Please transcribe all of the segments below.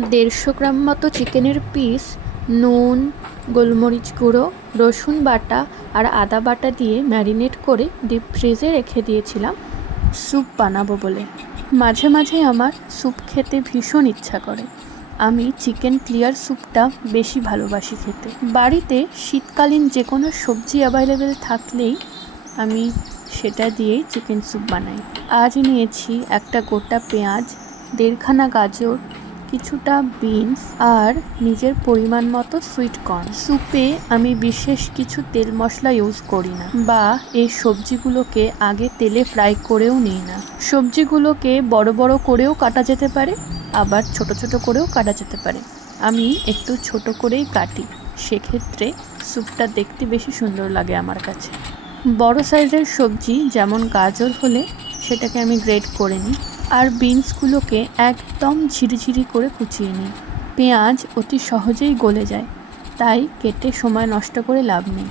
150 গ্রাম মতো চিকেনের পিস নুন, গোলমরিচ গুঁড়ো, রসুন বাটা আর আদা বাটা দিয়ে ম্যারিনেট করে ডিপ ফ্রিজে রেখে দিয়েছিলাম স্যুপ বানাবো বলে। মাঝে মাঝে আমার স্যুপ খেতে ভীষণ ইচ্ছা করে। আমি চিকেন ক্লিয়ার স্যুপটা বেশি ভালোবাসি খেতে। বাড়িতে শীতকালীন যে কোনো সবজি অ্যাভেলেবেল থাকলেই আমি সেটা দিয়েই চিকেন স্যুপ বানাই। আজ নিয়েছি একটা গোটা পেঁয়াজ, 1.5 খানা গাজর, কিছুটা বিনস আর নিজের পরিমাণ মতো সুইট কর্ন। স্যুপে আমি বিশেষ কিছু তেল মশলা ইউজ করি না বা এই সবজিগুলোকে আগে তেলে ফ্রাই করেও নিই না। সবজিগুলোকে বড় বড় করেও কাটা যেতে পারে, আবার ছোট ছোট করেও কাটা যেতে পারে। আমি একটু ছোট করেই কাটি, সেক্ষেত্রে স্যুপটা দেখতে বেশি সুন্দর লাগে আমার কাছে। বড় সাইজের সবজি যেমন গাজর হলে সেটাকে আমি গ্রেট করে নিই আর বিনসগুলোকে একদম ঝিরিঝিরি করে কুচিয়ে নিই। পেঁয়াজ অতি সহজেই গলে যায়, তাই কেটে সময় নষ্ট করে লাভ নেই।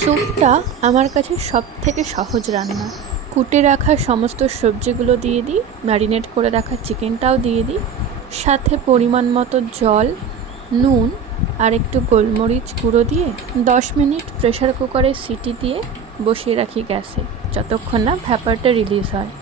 স্যুপটা আমার কাছে সবথেকে সহজ রান্না। কুটে রাখা সমস্ত সবজিগুলো দিয়ে দিই, ম্যারিনেট করে রাখা চিকেনটাও দিয়ে দিই, সাথে পরিমাণ মতো জল, নুন আর একটু গোলমরিচ গুঁড়ো দিয়ে 10 মিনিট প্রেসার কুকারে সিটি দিয়ে বসিয়ে রাখি গ্যাসে, যতক্ষণ না ভ্যাপারটা রিলিজ হয়।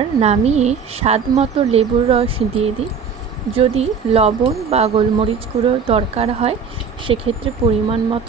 আর নামিয়ে স্বাদ মতো লেবুর রস দিয়ে দিই। যদি লবণ বা গোলমরিচ গুঁড়োর দরকার হয় সেক্ষেত্রে পরিমাণ মতো